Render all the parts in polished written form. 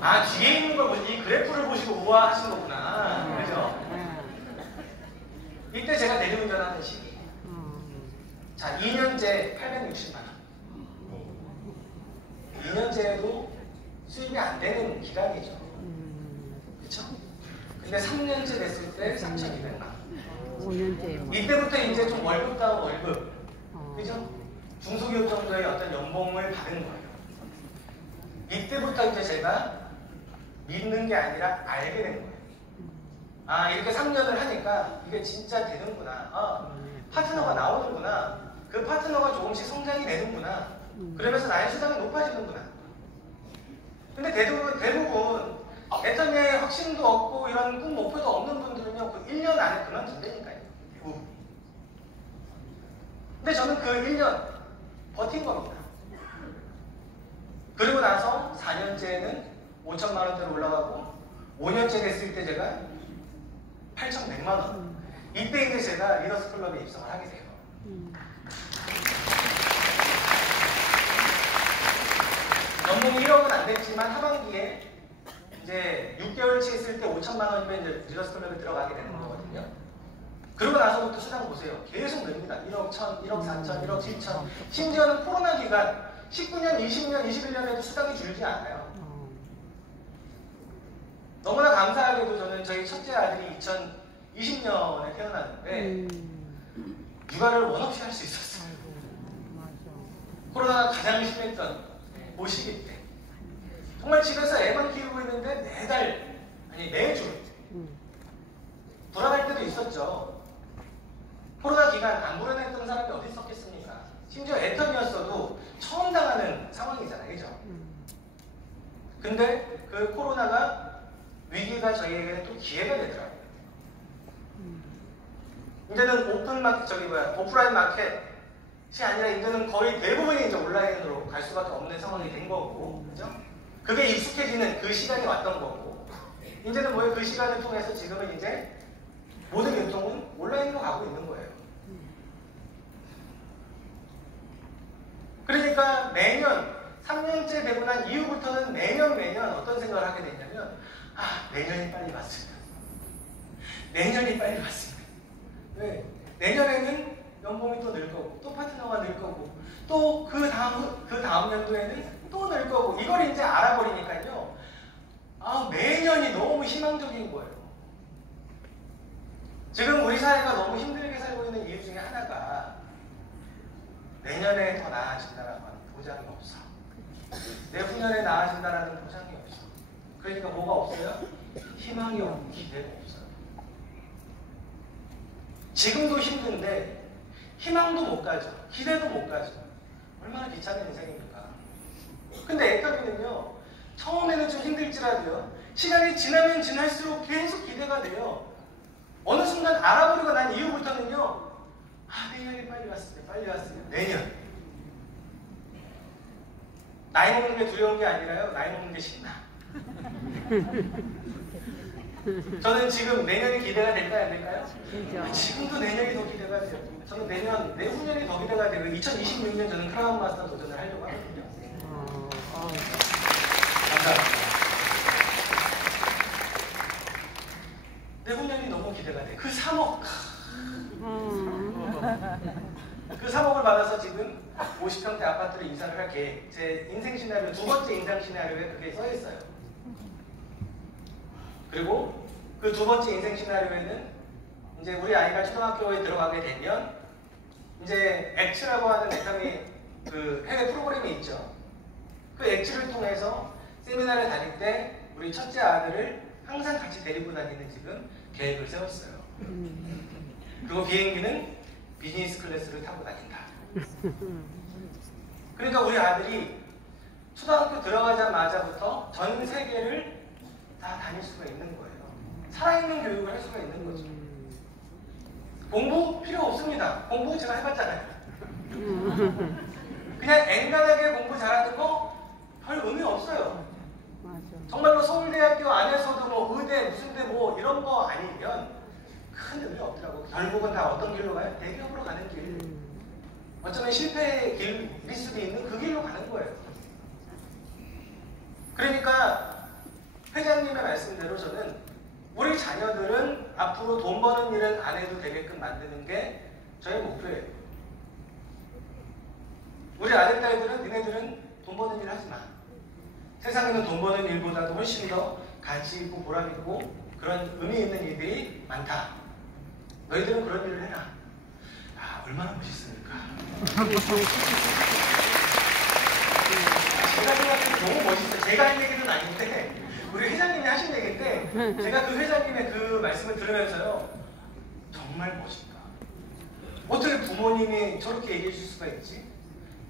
아, 뒤에 있는 걸 보시, 이 그래프를 보시고 우아하신 거구나. 그죠? 이때 제가 대리운전하는 시기. 자, 2년째 860만 원. 2년째에도 수입이 안 되는 기간이죠. 그쵸? 근데 3년째 됐을 때 3,200만 원. 5년째. 이때부터 이제 좀 월급다운 월급. 그죠? 중소기업 정도의 어떤 연봉을 받은 거예요. 이때부터 이제 제가 믿는 게 아니라 알게 된 거예요. 아, 이렇게 3년을 하니까 이게 진짜 되는구나. 아, 파트너가 나오는구나. 그 파트너가 조금씩 성장이 되는구나. 그러면서 나의 수당이 높아지는구나. 근데 대부분 애터미에 확신도 없고 이런 꿈 목표도 없는 분들은요, 그 1년 안에 그만둔다니까요. 대부분. 근데 저는 그 1년 버틴 겁니다. 그리고 나서 4년째에는 5천만 원대로 올라가고 5년째 됐을 때 제가 8,100만 원. 이때 이제 제가 리더스 클럽에 입성을 하게 돼요. 연봉이 1억은 안 됐지만 하반기에 이제 6개월치 했을 때 5천만 원이면 이제 리더스 클럽에 들어가게 되는 거거든요. 그러고 나서부터 수당 보세요. 계속 늡니다. 1억 1천, 1억 4천, 1억 7천. 심지어는 코로나 기간 19년, 20년, 21년에도 수당이 줄지 않아요. 너무나 감사하게도 저는 저희 첫째 아들이 2020년에 태어났는데 육아를 원 없이 할 수 있었어요. 코로나가 가장 심했던 그 시기 때 정말 집에서 애만 키우고 있는데 매달, 아니 매주 불안할 때도 있었죠. 코로나 기간 안 불안했던 사람이 어디 있었겠습니까? 심지어 애텀이었어도 처음 당하는 상황이잖아요. 그죠? 근데 그 코로나가 위기가 저희에게는 또 기회가 되더라고요. 이제는 오프라인 마켓이 아니라 이제는 거의 대부분이 이제 온라인으로 갈 수밖에 없는 상황이 된 거고, 그죠? 그게 익숙해지는 그 시간이 왔던 거고, 이제는 뭐예요? 그 시간을 통해서 지금은 이제 모든 유통은 온라인으로 가고 있는 거예요. 그러니까 매년 3년째 되고 난 이후부터는 매년 어떤 생각을 하게 되냐면, 아, 내년이 빨리 왔으면. 내년이 빨리 왔으면. 왜? 내년에는 연봉이 또 늘 거고, 또 파트너가 늘 거고, 또 그 다음 연도에는 또 늘 거고, 이걸 이제 알아버리니까요. 아, 매년이 너무 희망적인 거예요. 지금 우리 사회가 너무 힘들게 살고 있는 이유 중에 하나가 내년에 더 나아진다라는 보장이 없어. 내후년에 나아진다라는 보장이 없어. 그러니까 뭐가 없어요? 희망이 없고 기대가 없어요. 지금도 힘든데 희망도 못 가죠. 기대도 못 가죠. 얼마나 귀찮은 인생입니까? 근데 애터미는요, 처음에는 좀 힘들지라도요, 시간이 지나면 지날수록 계속 기대가 돼요. 어느 순간 알아버리고 난 이후부터는요, 아, 내년이 빨리 왔으면, 내년. 나이 먹는 게 두려운 게 아니라요, 나이 먹는 게 신나. 저는 지금 내년이 기대가 될까요, 안 될까요? 아, 지금도 내년이 더 기대가 돼요. 저는 내후년이 더 기대가 되고, 2026년 저는 크라운 마스터 도전을 하려고 하거든요. 감사합니다. 내후년이 너무 기대가 돼. 그 3억. 그 3억을 받아서 지금 50평대 아파트를 이사를 할 계획. 제 인생 시나리오, 두 번째 인생 시나리오에 그게 써 있어요. 그리고 그 두 번째 인생 시나리오에는 이제 우리 아이가 초등학교에 들어가게 되면 이제 엑츠라고 하는 애터미 그 해외 프로그램이 있죠. 그 엑츠를 통해서 세미나를 다닐 때 우리 첫째 아들을 항상 같이 데리고 다니는 지금 계획을 세웠어요. 그리고 비행기는 비즈니스 클래스를 타고 다닌다. 그러니까 우리 아들이 초등학교 들어가자마자부터 전 세계를 다 다닐 수가 있는 거예요. 살아있는 교육을 할 수가 있는 거죠. 공부 필요 없습니다. 공부 제가 해봤잖아요. 그냥 앵간하게 공부 잘하는 거 별 의미 없어요. 정말로 서울대학교 안에서도 뭐 의대, 무슨 대 뭐 이런 거 아니면 큰 의미 없더라고. 결국은 다 어떤 길로 가요? 대기업으로 가는 길. 어쩌면 실패의 길일 수도 있는 그 길로 가는 거예요. 그러니까 회장님의 말씀대로 저는 우리 자녀들은 앞으로 돈 버는 일은 안 해도 되게끔 만드는 게 저의 목표예요. 우리 아들, 딸들은 니네들은 돈 버는 일 하지 마. 세상에는 돈 버는 일보다도 훨씬 더 가치 있고 보람 있고 그런 의미 있는 일들이 많다. 너희들은 그런 일을 해라. 아, 얼마나 멋있습니까? 제가 생각해도 너무 멋있어요. 제가 한 얘기는 아닌데 우리 회장님이 하신 얘기인데 제가 그 회장님의 그 말씀을 들으면서요 정말 멋있다. 어떻게 부모님이 저렇게 얘기해 줄 수가 있지?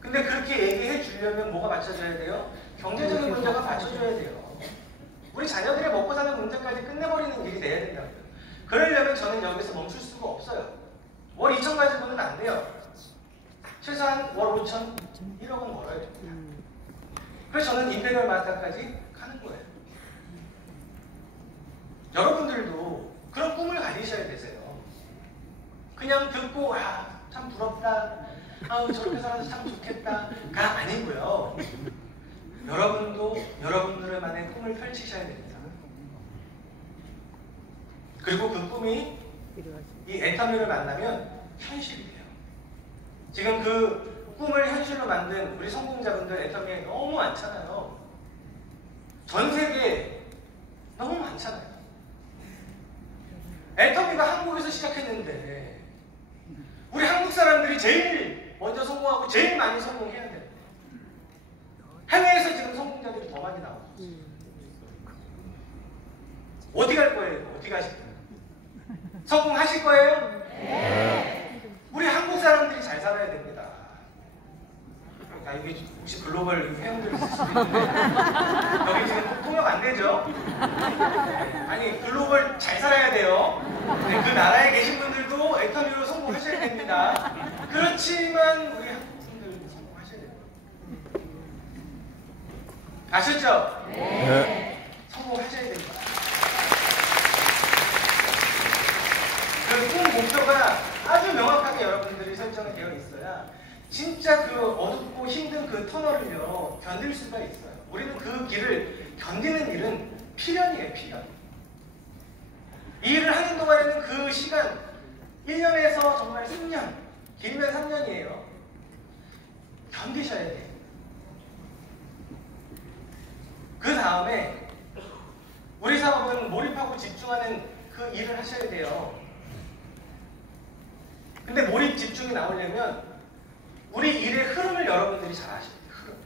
근데 그렇게 얘기해 주려면 뭐가 받쳐줘야 돼요? 경제적인 문제가 받쳐줘야 돼요. 우리 자녀들의 먹고 사는 문제까지 끝내버리는 일이 돼야 된다고요. 그러려면 저는 여기서 멈출 수가 없어요. 월 2천 가지고는 안 돼요. 최소한 월 5천, 1억은 벌어야 됩니다. 그래서 저는 임페리얼 마스터까지 가는 거예요. 여러분들도 그런 꿈을 가지셔야 되세요. 그냥 듣고 참 부럽다. 저렇게 살아서 참 좋겠다가 아니고요. 여러분도 여러분들만의 꿈을 펼치셔야 됩니다. 그리고 그 꿈이 이 애터미를 만나면 현실이 돼요. 지금 그 꿈을 현실로 만든 우리 성공자분들 애터미에 너무 많잖아요. 전 세계에 너무 많잖아요. 애터미가 한국에서 시작했는데 우리 한국 사람들이 제일 먼저 성공하고 제일 많이 성공해야 돼요. 해외에서 지금 성공자들이 더 많이 나오고 있어요. 어디 갈 거예요? 어디 가실 거예요? 성공하실 거예요? 네. 우리 한국 사람들이 잘 살아야 됩니다. 이게 혹시 글로벌 회원들 있을 수도 있는데 여기 지금 통역 안 되죠? 네. 아니 글로벌 잘 살아야 돼요. 네, 그 나라에 계신 분들도 애터미로 성공하셔야 됩니다. 그렇지만 우리 한국 분들도 성공하셔야 됩니다. 아셨죠? 네. 성공하셔야 됩니다. 그 꿈 목표가 아주 명확하게 여러분들이 설정이 되어 있어야 진짜 그 어둡고 힘든 그 터널을요 견딜 수가 있어요. 우리는 그 길을 견디는 일은 필연이에요. 필연. 이 일을 하는 동안에는 그 시간 1년에서 정말 3년, 길면 3년이에요. 견디셔야 돼요. 그 다음에 우리 사업은 몰입하고 집중하는 그 일을 하셔야 돼요. 근데 몰입 집중이 나오려면 우리 일의 흐름을 여러분들이 잘 아셔야 돼요. 흐름.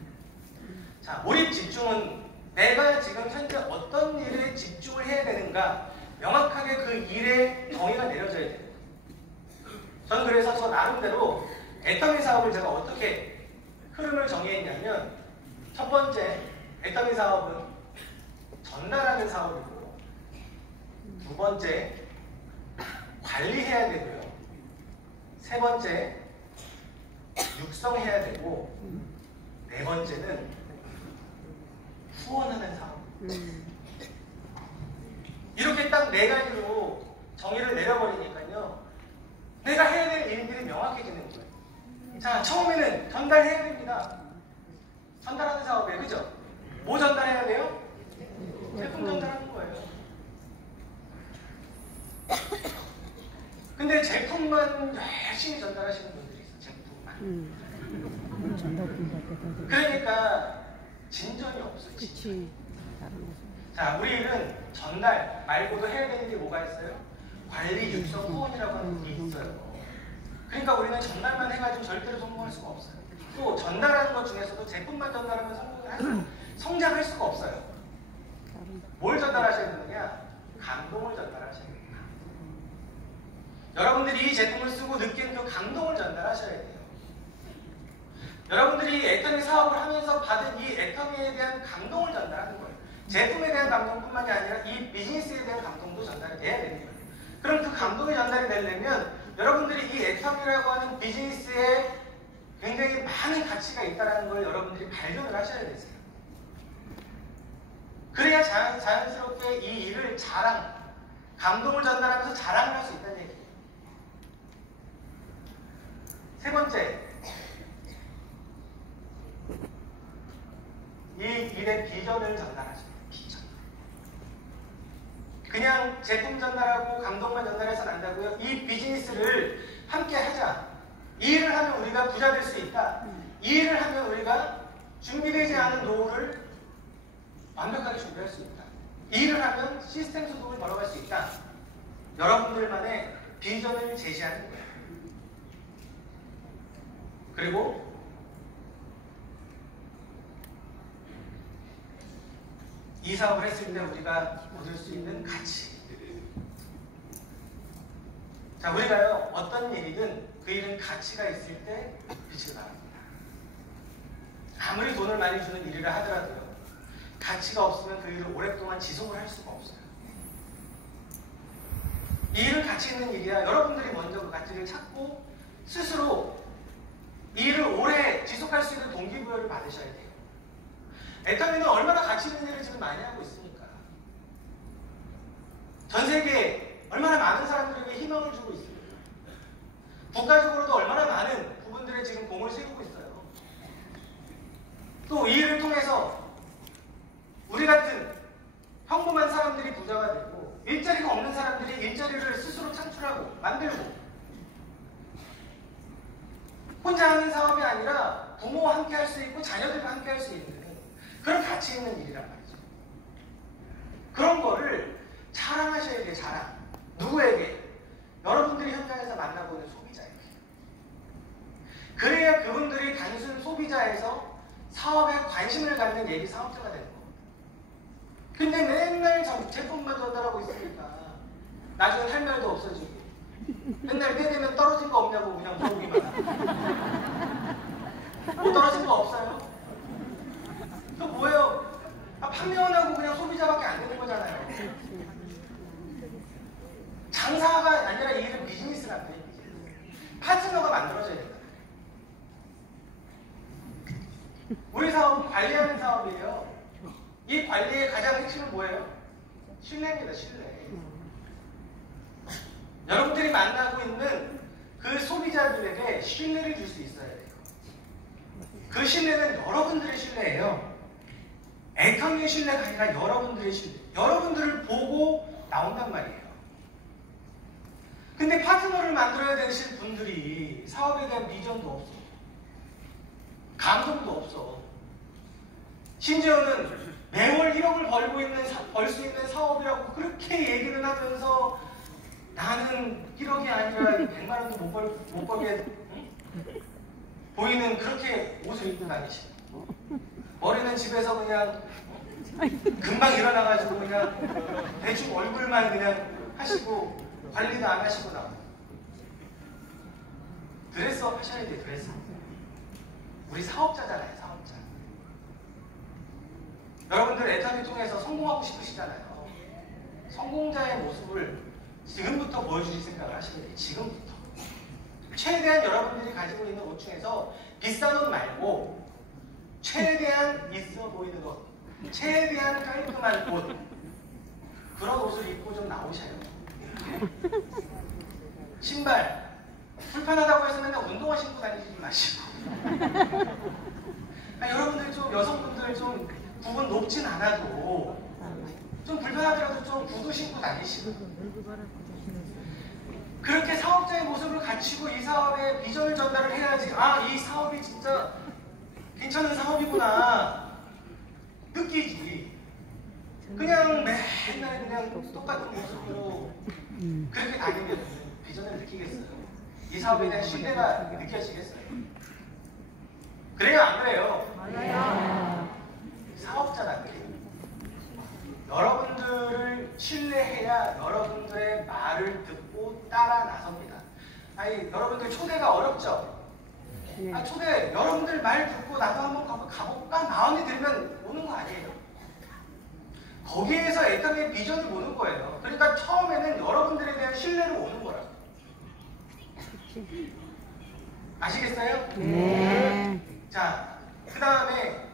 자, 몰입 집중은 내가 지금 현재 어떤 일에 집중을 해야 되는가 명확하게 그 일의 정의가 내려져야 돼요. 저는 그래서 저 나름대로 애터미 사업을 제가 어떻게 흐름을 정의했냐면 첫 번째 애터미 사업은 전달하는 사업이고 두 번째 관리해야 되고요. 세 번째 육성해야 되고 네 번째는 후원하는 사업. 이렇게 딱 네 가지로 정의를 내려버리니까요. 내가 해야 될 일들이 명확해지는 거예요. 자, 처음에는 전달해야 됩니다. 전달하는 사업이에요. 그죠? 뭐 전달해야 돼요? 제품 전달하는 거예요. 근데 제품만 열심히 전달하시는 분들이 있어요. 제품만. 그러니까 진전이 없어요. 진전이. 자, 우리 일은 전달 말고도 해야 되는 게 뭐가 있어요? 관리, 육성, 후원이라고 하는 게 있어요. 그러니까 우리는 전달만 해가지고 절대로 성공할 수가 없어요. 또 전달하는 것 중에서도 제품만 전달하면 성장할 수가 없어요. 뭘 전달하셔야 되느냐? 감동을 전달하셔야 됩니다. 여러분들이 이 제품을 쓰고 느낀 그 감동을 전달하셔야 돼요. 여러분들이 애터미 사업을 하면서 받은 이 애터미에 대한 감동을 전달하는 거예요. 제품에 대한 감동뿐만이 아니라 이 비즈니스에 대한 감동도 전달이 돼야 됩니다. 그럼 그 감동이 전달이 되려면 여러분들이 이 애터미라고 하는 비즈니스에 굉장히 많은 가치가 있다는 걸 여러분들이 발견을 하셔야 되세요. 그래야 자연스럽게 이 일을 감동을 전달하면서 자랑을 할 수 있다는 얘기예요. 세 번째, 이 일의 비전을 전달하죠. 비전. 그냥 제품 전달하고 감동만 전달해서는 안 된다고요. 이 비즈니스를 함께 하자. 이 일을 하면 우리가 부자 될 수 있다. 이 일을 하면 우리가 준비되지 않은 노후를 완벽하게 준비할 수 있다. 이 일을 하면 시스템 소득을 벌어갈 수 있다. 여러분들만의 비전을 제시하는 거예요. 그리고 이 사업을 했을 때 우리가 얻을 수 있는 가치. 자, 우리가요, 어떤 일이든 그 일은 가치가 있을 때 빛을 발합니다. 아무리 돈을 많이 주는 일이라 하더라도요, 가치가 없으면 그 일을 오랫동안 지속을 할 수가 없어요. 이 일은 가치 있는 일이야. 여러분들이 먼저 그 가치를 찾고 스스로 이 일을 오래 지속할 수 있는 동기부여를 받으셔야 돼요. 애터미는 얼마나 가치 있는 일을 지금 많이 하고 있습니까? 전 세계에 얼마나 많은 사람들에게 희망을 주고 있습니다. 국가적으로도 얼마나 많은 부분들에 지금 공을 세우고 있어요. 또 이 일을 통해서 우리 같은 평범한 사람들이 부자가 되고 일자리가 없는 사람들이 일자리를 스스로 창출하고 만들고 혼자 하는 사업이 아니라 부모와 함께 할 수 있고 자녀들과 함께 할 수 있는 그런 가치 있는 일이란 말이죠. 그런 거를 자랑하셔야 돼요. 자랑. 누구에게? 여러분들이 현장에서 만나보는 소비자에게. 그래야 그분들이 단순 소비자에서 사업에 관심을 갖는 예비 사업자가 되는 겁니다. 근데 맨날 제품만 전달하고 있으니까 나중에 할 말도 없어지고 맨날 때 되면 떨어진 거 없냐고 그냥 물어보기만 하고 뭐 떨어진 거 없어요? 그 뭐예요? 판매원 하고 그냥 소비자밖에 안 되는 거잖아요. 장사가 아니라 이 일은 비즈니스 같아요. 파트너가 만들어져야 된다. 우리 사업은 관리하는 사업이에요. 이 관리의 가장 핵심은 뭐예요? 신뢰입니다. 신뢰. 여러분들이 만나고 있는 그 소비자들에게 신뢰를 줄 수 있어야 돼요. 그 신뢰는 여러분들의 신뢰예요. 애터미의 신뢰가 아니라 여러분들의 신뢰. 여러분들을 보고 나온단 말이에요. 근데 파트너를 만들어야 되실 분들이 사업에 대한 비전도 없어. 감동도 없어. 심지어는 매월 1억을 벌 수 있는 사업이라고 그렇게 얘기를 하면서 나는 1억이 아니라 100만 원도 못 벌게 보이는 그렇게 옷을 입고 다니시고 머리는 집에서 그냥 금방 일어나가지고 그냥 대충 얼굴만 그냥 하시고 관리도 안 하시고 나오고 드레스업 하셔야 돼요. 드레스업. 우리 사업자잖아요. 사업자. 여러분들 애터미 통해서 성공하고 싶으시잖아요. 성공자의 모습을 지금부터 보여주실 생각을 하시면 돼요. 지금부터. 최대한 여러분들이 가지고 있는 옷 중에서 비싼 옷 말고 최대한 있어 보이는 옷, 최대한 깔끔한 옷, 그런 옷을 입고 좀 나오셔요. 신발 불편하다고 해서 맨날 운동화 신고 다니지 마시고 여러분들 좀 여성분들 좀 부분 높진 않아도 좀 불편하더라도 좀 구두 신고 다니시고 그렇게 사업자의 모습을 갖추고 이 사업의 비전을 전달을 해야지 아, 이 사업이 진짜 괜찮은 사업이구나 느끼지. 그냥 맨날 그냥 똑같은 모습으로 그렇게 다니면 비전을 느끼겠어요? 이 사업에 대한 신뢰가 느껴지겠어요? 그래요? 안 그래요? 맞아요. 사업자답게 여러분들을 신뢰해야 여러분들의 말을 듣고 따라 나섭니다. 아니, 여러분들 초대가 어렵죠? 아, 초대 여러분들 말 듣고 나도 한번 가볼까? 마음이 들면 오는 거 아니에요. 거기에서 애터미의 비전을 보는 거예요. 그러니까 처음에는 여러분들에 대한 신뢰로 오는 거라고. 아시겠어요? 네. 자, 그 다음에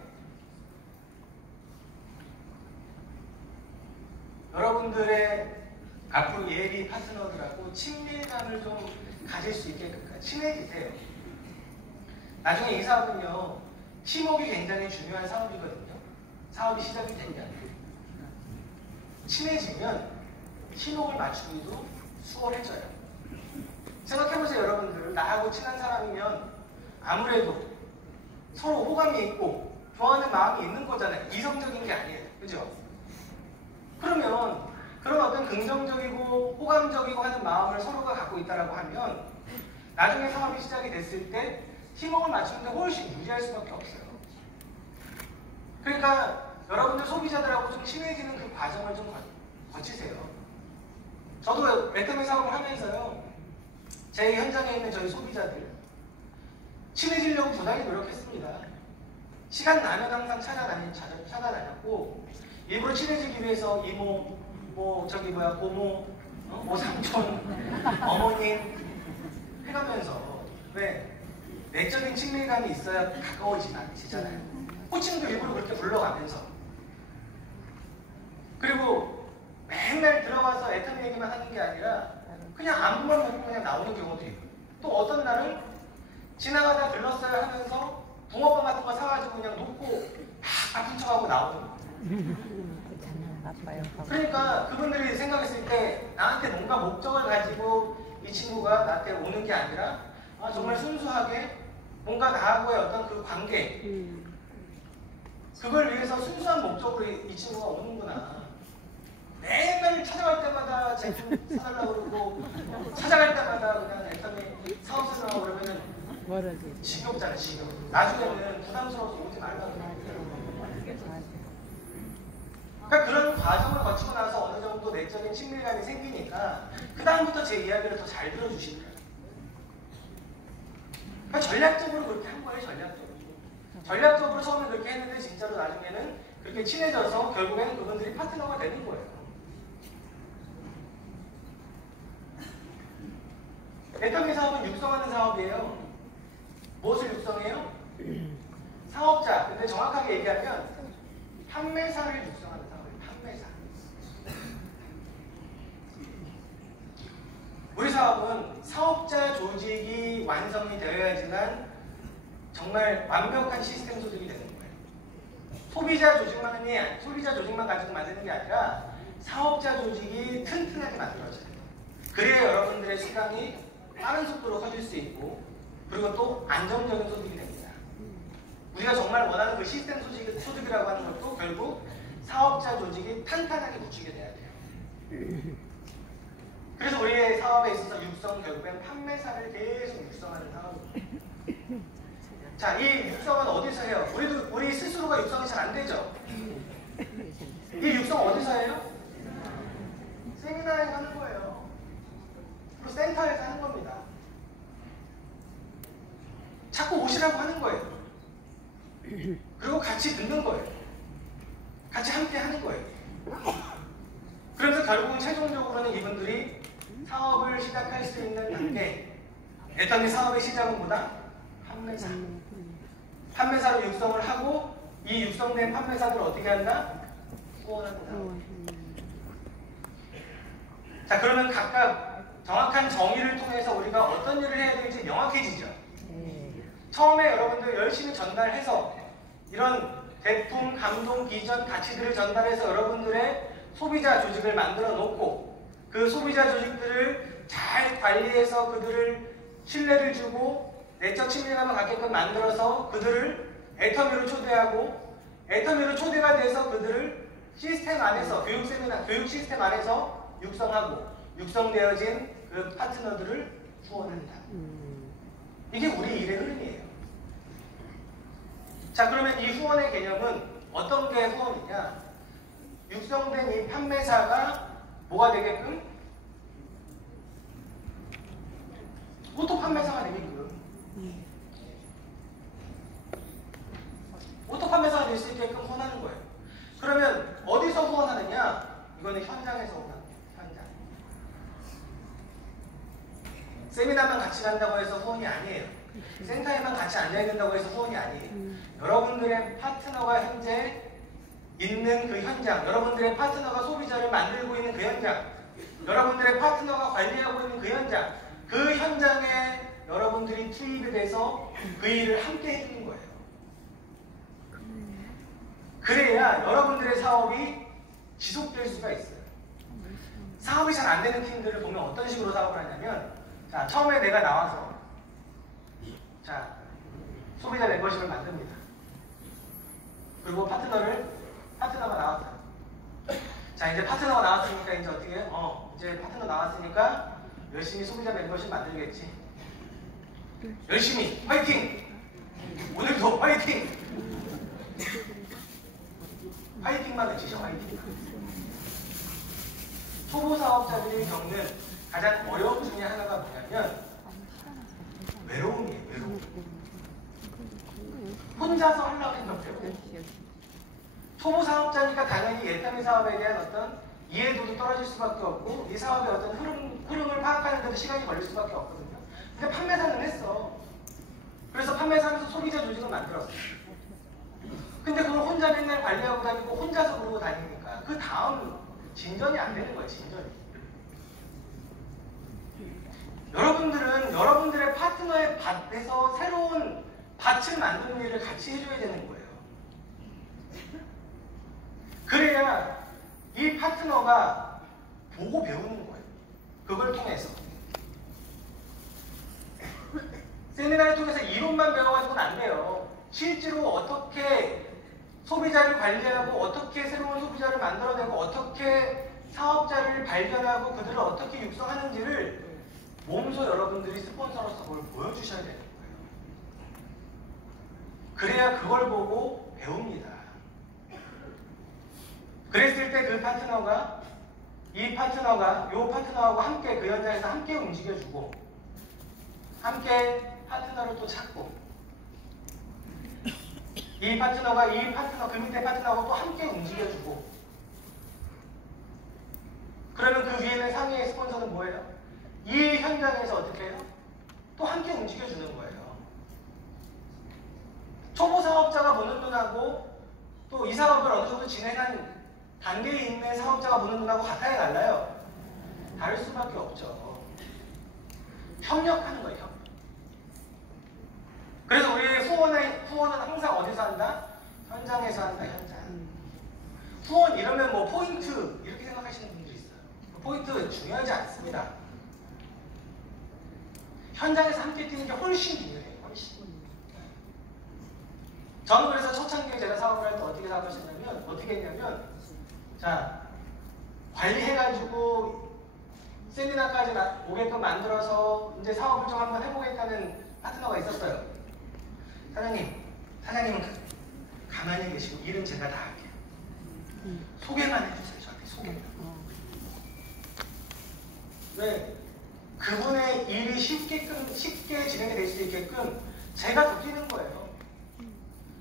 여러분들의 앞으로 예비 파트너들하고 친밀감을 좀 가질 수 있게끔 친해지세요. 나중에 이 사업은요, 팀워크가 굉장히 중요한 사업이거든요. 사업이 시작이 되면 친해지면 신호를 맞추기도 수월해져요. 생각해보세요. 여러분들, 나하고 친한 사람이면 아무래도 서로 호감이 있고 좋아하는 마음이 있는 거잖아요. 이성적인 게 아니에요. 그죠? 그러면 그런 어떤 긍정적이고 호감적이고 하는 마음을 서로가 갖고 있다고 하면 나중에 사업이 시작이 됐을 때 팀워크를 맞추는데 훨씬 유리할 수밖에 없어요. 그러니까 여러분들 소비자들하고 좀 친해지는 그 과정을 좀 거치세요. 저도 애터미 사업을 하면서요, 제 현장에 있는 저희 소비자들 친해지려고 부단히 노력했습니다. 시간 나면 항상 찾아다녔고, 일부러 친해지기 위해서 이모, 고모, 삼촌, 어머님 해가면서, 왜? 내적인 친밀감이 있어야 가까워지잖아요. 호칭도 일부러 그렇게 불러가면서. 그리고 맨날 들어가서 애터미 얘기만 하는 게 아니라 그냥 안부만 묻고 그냥 나오는 경우도 있고, 또 어떤 날은 지나가다 들렀어요 하면서 붕어빵 같은 거 사가지고 그냥 놓고 막 아픈 척하고 나오는 거예요. 그러니까 그분들이 생각했을 때 나한테 뭔가 목적을 가지고 이 친구가 나한테 오는 게 아니라 정말 순수하게 뭔가 나하고의 어떤 그 관계, 그걸 위해서 순수한 목적으로 이 친구가 오는구나. 맨날 찾아갈 때마다 제품 사달라고 그러고 찾아갈 때마다 그냥 애터미 사업 사달라고 그러면은 지겹잖아요. 지겹. 나중에는 부담스러워서 오지 말라고 그러고. 그러니까 그런 과정을 거치고 나서 어느 정도 내적인 친밀감이 생기니까 그 다음부터 제 이야기를 더 잘 들어주시더라고요. 그러니까 전략적으로 그렇게 한 거예요. 전략적으로 처음에 그렇게 했는데 진짜로 나중에는 그렇게 친해져서 결국에는 그분들이 파트너가 되는 거예요. 애터미 사업은 육성하는 사업이에요. 무엇을 육성해요? 사업자. 근데 정확하게 얘기하면 판매사를 육성하는 사업이에요. 판매사. 우리 사업은 사업자 조직이 완성이 되어야지만 정말 완벽한 시스템 조직이 되는 거예요. 소비자 조직만 가지고 만드는 게 아니라 사업자 조직이 튼튼하게 만들어져요. 그래야 여러분들의 시간이 빠른 속도로 커질 수 있고, 그리고 또 안정적인 소득이 됩니다. 우리가 정말 원하는 그 시스템 소득이라고 하는 것도 결국 사업자 조직이 탄탄하게 구축이 돼야 돼요. 그래서 우리의 사업에 있어서 육성, 결국엔 판매사를 계속 육성하는 사업입니다. 자, 이 육성은 어디서 해요? 우리 스스로가 육성이 잘 안 되죠? 이 육성 어디서 해요? 세미나에서 하는 거예요. 그리고 센터에서 하는 겁니다. 자꾸 오시라고 하는 거예요. 그리고 같이 듣는 거예요. 같이 함께 하는 거예요. 그래서 결국은 최종적으로는 이분들이 사업을 시작할 수 있는 단계, 애터미 사업의 시작은 뭐다? 판매사. 판매사로 육성을 하고 이 육성된 판매사들을 어떻게 한다? 후원하는 사업. 자, 그러면 각각 정확한 정의를 통해서 우리가 어떤 일을 해야 될지 명확해지죠. 처음에 여러분들 열심히 전달해서 이런 제품, 감동, 비전, 가치들을 전달해서 여러분들의 소비자 조직을 만들어 놓고 그 소비자 조직들을 잘 관리해서 그들을 신뢰를 주고 내적 친밀감을 갖게끔 만들어서 그들을 애터미로 초대하고 애터미로 초대가 돼서 그들을 시스템 안에서 교육 시스템 안에서 육성하고 육성되어진 그 파트너들을 후원한다. 이게 우리 일의 흐름이에요. 자, 그러면 이 후원의 개념은 어떤 게 후원이냐? 육성된 이 판매사가 뭐가 되게끔? 오토 판매사가 되게끔. 오토 판매사가 될 수 있게끔 후원하는 거예요. 그러면 어디서 후원하느냐? 이거는 현장에서 후원합니다. 현장. 세미나만 같이 간다고 해서 후원이 아니에요. 센터에만 같이 앉아있는다고 해서 후원이 아니에요. 여러분들의 파트너가 현재 있는 그 현장, 여러분들의 파트너가 소비자를 만들고 있는 그 현장, 여러분들의 파트너가 관리하고 있는 그 현장, 그 현장에 여러분들이 투입이 돼서 그 일을 함께 해주는 거예요. 그래야 여러분들의 사업이 지속될 수가 있어요. 사업이 잘 안 되는 팀들을 보면 어떤 식으로 사업을 하냐면, 자, 처음에 내가 나와서, 자, 소비자 멤버십을 만듭니다. 그리고 파트너가 나왔어요. 자, 이제 파트너가 나왔으니까 이제 어떻게 해요? 이제 파트너 나왔으니까 열심히 소비자 멤버십 만들겠지. 열심히 화이팅! 오늘도 화이팅! 화이팅만 외치죠. 화이팅. 초보 사업자들이 겪는 가장 어려움 중에 하나가 뭐냐면 외로움이에요. 외로움. 혼자서 하려고 생각해요. 초보 사업자니까 당연히 예타미 사업에 대한 어떤 이해도도 떨어질 수밖에 없고 이 사업의 어떤 흐름을 파악하는 데도 시간이 걸릴 수밖에 없거든요. 근데 판매사는 했어. 그래서 판매사하면서 소비자 조직을 만들었어요. 근데 그걸 혼자 맨날 관리하고 다니고 혼자서 그러고 다니니까 그 다음 진전이 안 되는 거예요. 진전이. 여러분들은 여러분들의 파트너의 밭에서 새로운 밭을 만드는 일을 같이 해줘야 되는 거예요. 그래야 이 파트너가 보고 배우는 거예요. 그걸 통해서. 세미나를 통해서 이론만 배워가지고는 안 돼요. 실제로 어떻게 소비자를 관리하고 어떻게 새로운 소비자를 만들어내고 어떻게 사업자를 발견하고 그들을 어떻게 육성하는지를 몸소 여러분들이 스폰서로서 그걸 보여주셔야 되는 거예요. 그래야 그걸 보고 배웁니다. 그랬을 때 그 파트너가 이 파트너하고 함께 그 현장에서 함께 움직여주고 함께 파트너를 또 찾고 이 파트너가 그 밑에 파트너하고 또 함께 움직여주고 그러면 그 위에는 상위의 스폰서는 뭐예요? 이 현장에서 어떻게 해요? 또 함께 움직여주는 거예요. 초보 사업자가 보는 눈하고 또 이 사업을 어느 정도 진행한 단계에 있는 사업자가 보는 눈하고 같아야 달라요? 다를 수밖에 없죠. 협력하는 거예요. 협력. 그래서 우리 후원은 항상 어디서 한다? 현장에서 한다. 현장. 후원 이러면 뭐 포인트 이렇게 생각하시는 분들이 있어요. 포인트 중요하지 않습니다. 현장에서 함께 뛰는 게 훨씬 중요해요. 훨씬. 저는 그래서 초창기에 제가 사업을 할 때 어떻게 했냐면 자, 관리해가지고 세미나까지 오게끔 만들어서 이제 사업을 좀 한번 해보겠다는 파트너가 있었어요. 사장님은 가만히 계시고 일은 제가 다 할게요. 소개만 해주세요. 저한테 소개만. 왜? 그분의 일이 쉽게 진행이 될 수 있게끔 제가 더 뛰는 거예요.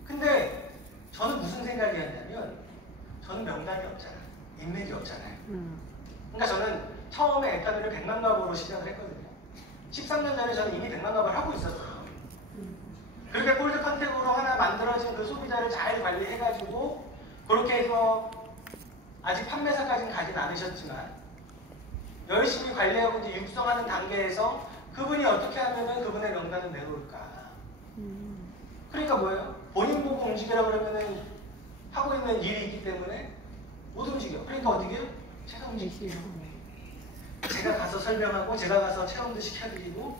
근데 저는 무슨 생각이었냐면 저는 명단이 없잖아요. 인맥이 없잖아요. 그러니까 저는 처음에 에타미를 100만 가구로 시작을 했거든요. 13년 전에 저는 이미 100만 가구를 하고 있었어요. 그렇게 골드 컨택으로 하나 만들어진 그 소비자를 잘 관리해가지고 그렇게 해서 아직 판매사까지는 가진 않으셨지만 열심히 관리하고 이제 육성하는 단계에서 그분이 어떻게 하면은 그분의 명단을 내놓을까. 그러니까 뭐예요? 본인 보고 움직이라고 그러면은 하고 있는 일이 있기 때문에 못 움직여. 그러니까 어떻게 해요? 제가 움직이죠. 제가 가서 설명하고 제가 가서 체험도 시켜드리고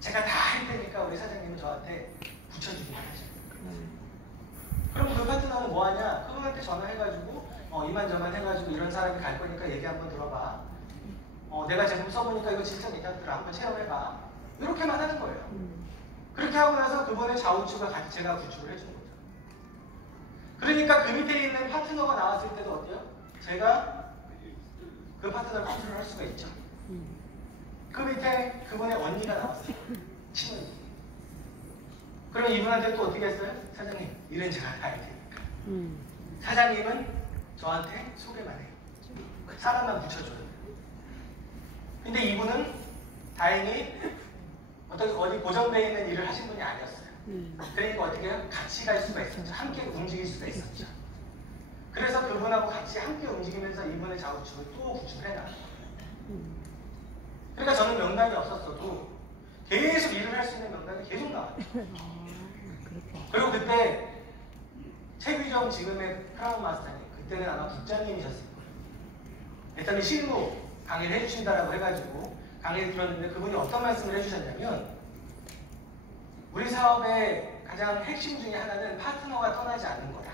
제가 다 할 테니까 우리 사장님은 저한테 붙여주기만 하죠. 그럼 그 파트너는 뭐 하냐? 그분한테 전화해가지고 이만저만 해가지고 이런 사람이 갈 거니까 얘기 한번 들어봐. 내가 제품 써보니까 이거 진짜 괜찮더라. 한번 체험해봐. 이렇게만 하는 거예요. 그렇게 하고 나서 그분의 좌우측을 같이 제가 구축을 해준 거죠. 그러니까 그 밑에 있는 파트너가 나왔을 때도 어때요? 제가 그 파트너를 컨트롤할 수가 있죠. 그 밑에 그분의 언니가 나왔어요. 친언니. 그럼 이분한테 또 어떻게 했어요? 사장님, 일은 제가 다 할 테니까. 사장님은 저한테 소개만 해요. 사람만 붙여줘요. 근데 이분은 다행히 어디 고정되어 있는 일을 하신 분이 아니었어요. 그러니까 어떻게 해요? 같이 갈 수가 있었죠. 함께 움직일 수가 있었죠. 그래서 그분하고 같이 함께 움직이면서 이분의 좌우측을 또 구축해 나가요. 그러니까 저는 명단이 없었어도 계속 일을 할 수 있는 명단이 계속 나와요. 그리고 그때 최규정 지금의 크라운 마스터님, 그때는 아마 국장님이셨을 거예요. 일단은 실무 강의를 해주신다라고 해가지고 강의를 들었는데 그분이 어떤 말씀을 해주셨냐면 우리 사업의 가장 핵심 중에 하나는 파트너가 떠나지 않는 거다.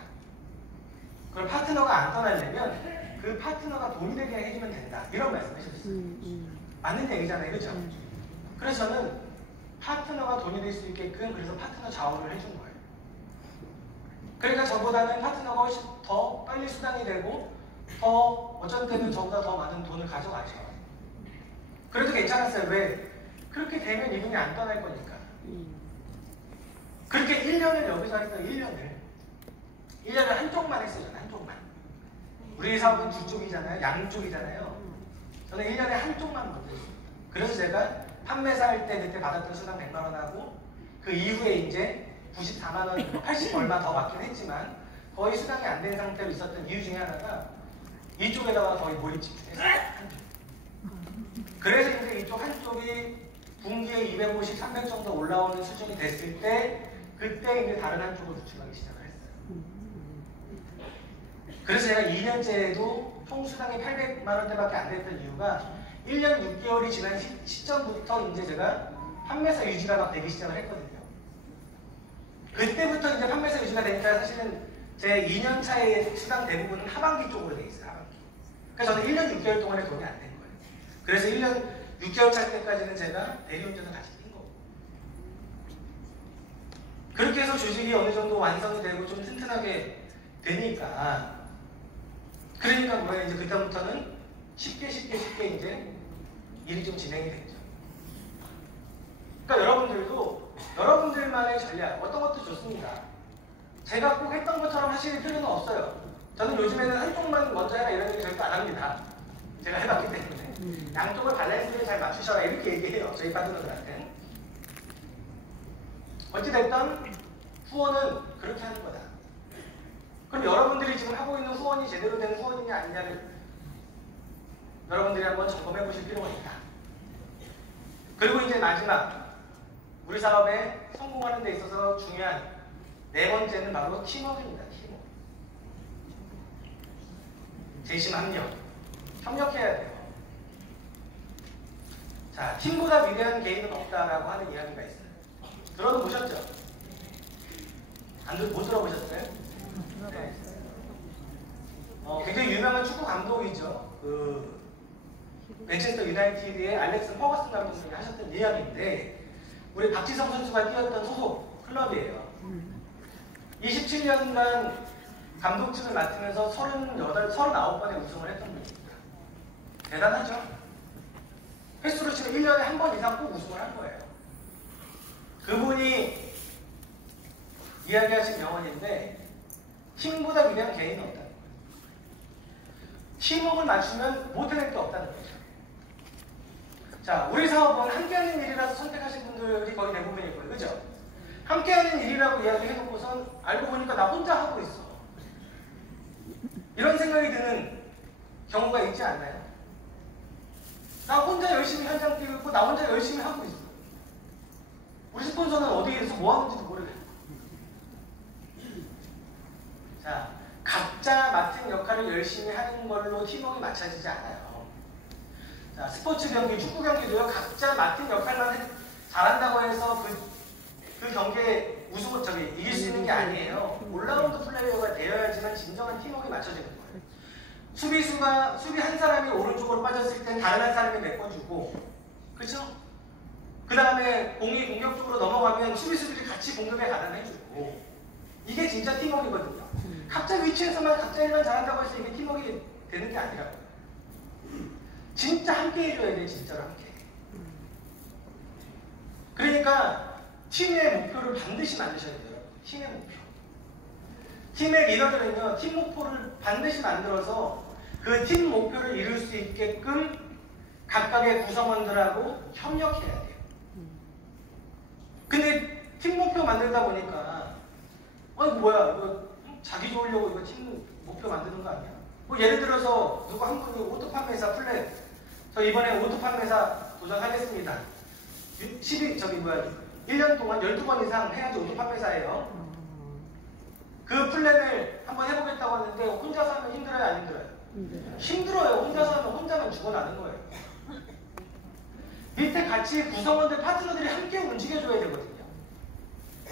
그럼 파트너가 안 떠나려면 그 파트너가 돈이 되게 해주면 된다. 이런 말씀을 해주셨어요. 맞는 얘기잖아요. 그죠? 그래서 저는 파트너가 돈이 될 수 있게끔 그래서 파트너 좌우를 해준 거예요. 그러니까 저보다는 파트너가 훨씬 더 빨리 수당이 되고 더 어쩐 때는 저보다 더 많은 돈을 가져가죠. 그래도 괜찮았어요. 왜? 그렇게 되면 이분이 안 떠날 거니까. 그렇게 1년을 여기서 했어요. 1년을 한쪽만 했어요. 저는 한쪽만. 우리 사업은 두 쪽이잖아요. 양쪽이잖아요. 저는 1년에 한쪽만 못했어요. 그래서 제가 판매사 할 때 그때 받았던 수당 100만 원 하고 그 이후에 이제 94만 원, 80 얼마 더 받긴 했지만 거의 수당이 안 된 상태로 있었던 이유 중에 하나가 이쪽에다가 거의 몰입 집중했어요. 그래서 이제 이쪽 한쪽이 분기에 250, 300 정도 올라오는 수준이 됐을 때 그때 이제 다른 한쪽을 구축하기 시작을 했어요. 그래서 제가 2년째에도 총 수당이 800만 원대밖에 안 됐던 이유가 1년 6개월이 지난 시점부터 이제 제가 판매사 유지가 막 되기 시작을 했거든요. 그때부터 이제 판매사 유지가 되니까 사실은 제 2년 차의 수당 대부분은 하반기 쪽으로 돼 있어요. 하반기. 그래서 저는 1년 6개월 동안에 돈이 안 된 거예요. 그래서 1년 6개월 차 때까지는 제가 대리운전을 같이 뛴 거고. 그렇게 해서 조직이 어느 정도 완성이 되고 좀 튼튼하게 되니까 그러니까 뭐예요? 이제 그때부터는 쉽게 이제 일이 좀 진행이 됐죠. 그러니까 여러분들도 여러분들만의 전략 어떤 것도 좋습니다. 제가 꼭 했던 것처럼 하실 필요는 없어요. 저는 요즘에는 한쪽만 먼저 해라 이런 얘기 절대 안 합니다. 제가 해봤기 때문에 양쪽을 밸런스를 잘 맞추셔라 이렇게 얘기해요. 저희 파트너들한테. 어찌됐든 후원은 그렇게 하는 거다. 그럼 여러분들이 지금 하고 있는 후원이 제대로 된 후원이냐 아니냐를 여러분들이 한번 점검해 보실 필요가 있다. 그리고 이제 마지막 우리 사업에 성공하는 데 있어서 중요한 네 번째는 바로 팀워크입니다. 팀워크. 재심 합력. 협력해야 돼요. 자, 팀보다 위대한 개인은 없다라고 하는 이야기가 있어요. 들어보셨죠? 못 들어보셨어요? 네. 굉장히 유명한 축구 감독이죠. 맨체스터 유나이티드의 알렉스 퍼거슨 감독님이 하셨던 이야기인데 우리 박지성 선수가 뛰었던 소속 클럽이에요. 27년간 감독직을 맡으면서 39번의 우승을 했던 분입니다. 대단하죠? 횟수로 치면 1년에 한 번 이상 꼭 우승을 한 거예요. 그분이 이야기하신 명언인데 팀보다 위대한 개인은 없다는 거예요. 팀워크를 맞추면 못해낼 게 없다는 거죠. 자, 우리 사업은 함께하는 일이라서 선택하신 분들이 거의 대부분일 거예요. 그죠? 함께하는 일이라고 이야기해놓고선 알고 보니까 나 혼자 하고 있어. 이런 생각이 드는 경우가 있지 않나요? 나 혼자 열심히 현장 뛰고 있고 나 혼자 열심히 하고 있어. 우리 스폰서는 어디에서 뭐 하는지도 모르겠어. 자, 각자 맡은 역할을 열심히 하는 걸로 팀워크가 맞춰지지 않아요. 자, 스포츠 경기, 축구 경기도요. 각자 맡은 역할만 잘한다고 해서 그 경기에 이길 수 있는 게 아니에요. 올라운드 플레이어가 되어야지만 진정한 팀워크가 맞춰지는 거예요. 수비 한 사람이 오른쪽으로 빠졌을 땐 다른 한 사람이 메꿔주고, 그렇죠? 그 다음에 공이 공격적으로 넘어가면 수비수들이 같이 공격에 가담해주고, 이게 진짜 팀워크거든요. 각자 위치에서만 각자 일만 잘한다고 해서 이게 팀워크가 되는 게 아니라고요. 진짜 함께 해줘야 돼, 진짜로 함께. 그러니까 팀의 목표를 반드시 만드셔야 돼요. 팀의 목표. 팀의 리더들은요, 팀 목표를 반드시 만들어서 그 팀 목표를 이룰 수 있게끔 각각의 구성원들하고 협력해야 돼요. 근데 팀 목표 만들다 보니까 뭐야, 이거 자기 좋으려고 이거 팀 목표 만드는 거 아니야? 뭐 예를 들어서 누구 한 분이 오토 판매사 플랫, 저 이번에 오토 판매사 도전하겠습니다. 1년 동안 12번 이상 해야지 오토 판매사예요. 그 플랜을 한번 해보겠다고 하는데 혼자서 하면 힘들어요, 안 힘들어요? 힘들어요. 혼자서 하면 혼자만 죽어나는 거예요. 밑에 같이 구성원들, 파트너들이 함께 움직여줘야 되거든요.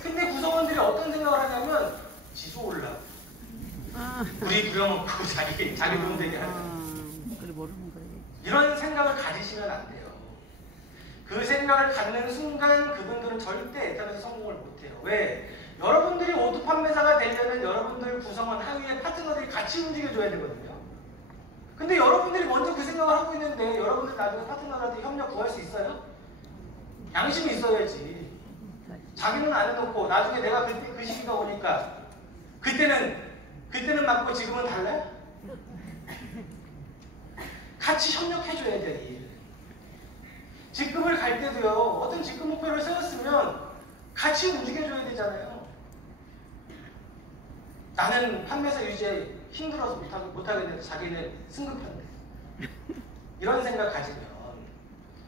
근데 구성원들이 어떤 생각을 하냐면 지수 올라. 우리 부려먹고 자기 돈 되게 하는. 그래 모르는 거예요. 이런 생각을 가지시면 안 돼요. 그 생각을 갖는 순간 그분들은 절대 애타면서 성공을 못해요. 왜? 여러분들이 오토 판매사가 되려면 여러분들 구성원 하위의 파트너들이 같이 움직여줘야 되거든요. 근데 여러분들이 먼저 그 생각을 하고 있는데 여러분들 나중에 파트너한테 협력 구할 수 있어요? 양심이 있어야지. 자기는 안 해놓고 나중에 내가 그때 그 시기가 오니까 그때는 맞고 지금은 달라요? 같이 협력해줘야 돼. 일. 직급을 갈 때도요. 어떤 직급 목표를 세웠으면 같이 움직여줘야 되잖아요. 나는 판매사 유지에 힘들어서 못하겠는데 자기는 승급한대. 이런 생각 가지면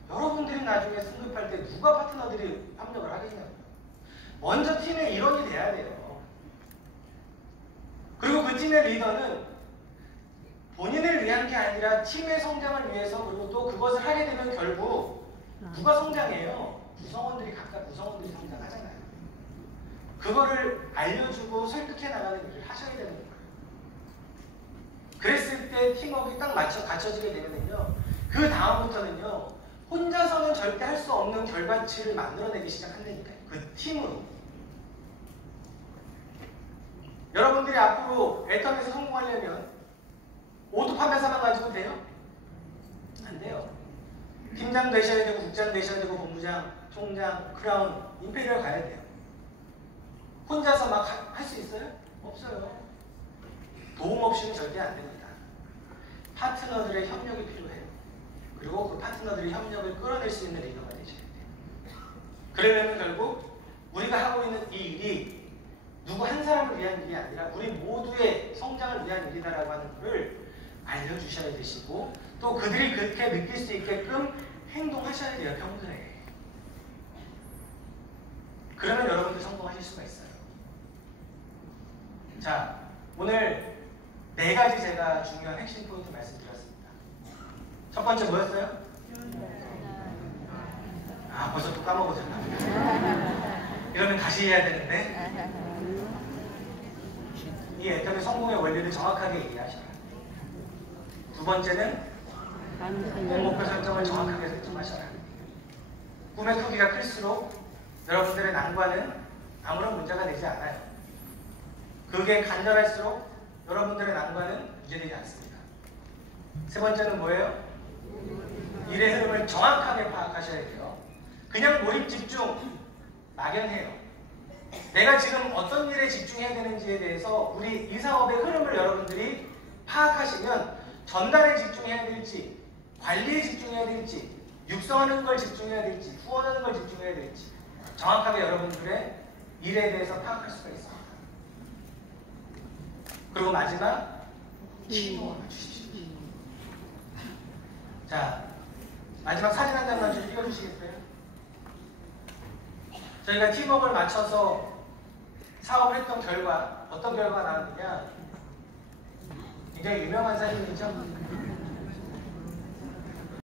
여러분들이 나중에 승급할 때 누가 파트너들이 협력을 하겠냐고요. 먼저 팀의 일원이 돼야 돼요. 그리고 그 팀의 리더는 본인을 위한 게 아니라 팀의 성장을 위해서, 그리고 또 그것을 하게 되면 결국 누가 성장해요? 각각 구성원들이 성장하잖아요. 그거를 알려주고 설득해 나가는 일을 하셔야 되는 거예요. 그랬을 때 팀워크가 딱 갖춰지게 되면요, 그 다음부터는요, 혼자서는 절대 할 수 없는 결과치를 만들어내기 시작한다니까요. 그 팀으로. 여러분들이 앞으로 애텀에서 성공하려면 오토 판매사만 가지고 돼요? 안 돼요. 팀장 되셔야 되고, 국장 되셔야 되고, 본부장, 총장, 크라운, 임페리얼 가야 돼요. 혼자서 막 할 수 있어요? 없어요. 도움 없이는 절대 안 됩니다. 파트너들의 협력이 필요해요. 그리고 그 파트너들의 협력을 끌어낼 수 있는 리더가 되셔야 돼요. 그러려면 결국 우리가 하고 있는 이 일이 누구 한 사람을 위한 일이 아니라 우리 모두의 성장을 위한 일이다라고 하는 것을 알려주셔야 되시고, 또 그들이 그렇게 느낄 수 있게끔 행동하셔야 돼요. 평소에. 그러면 여러분들 성공하실 수가 있어요. 자, 오늘 4가지 제가 중요한 핵심 포인트 말씀드렸습니다. 첫 번째 뭐였어요? 아, 벌써 또 까먹었잖아. 이러면 다시 해야 되는데, 이 애텀의 성공의 원리를 정확하게 이해하셔야 돼요. 두 번째는 목표 설정을 정확하게 설정하셔야 돼요. 꿈의 크기가 클수록 여러분들의 난관은 아무런 문제가 되지 않아요. 그게 간절할수록 여러분들의 난관은 유지되지 않습니다. 세 번째는 뭐예요? 일의 흐름을 정확하게 파악하셔야 돼요. 그냥 몰입 집중, 막연해요. 내가 지금 어떤 일에 집중해야 되는지에 대해서 우리 이 사업의 흐름을 여러분들이 파악하시면 전달에 집중해야 될지, 관리에 집중해야 될지, 육성하는 걸 집중해야 될지, 후원하는 걸 집중해야 될지 정확하게 여러분들의 일에 대해서 파악할 수가 있습니다. 그리고 마지막, 팀워크를 주십시오. 자, 마지막 사진 한 장만 좀 띄워주시겠어요? 저희가 팀워크를 맞춰서 사업을 했던 결과, 어떤 결과가 나왔느냐, 굉장히 유명한 사진이죠?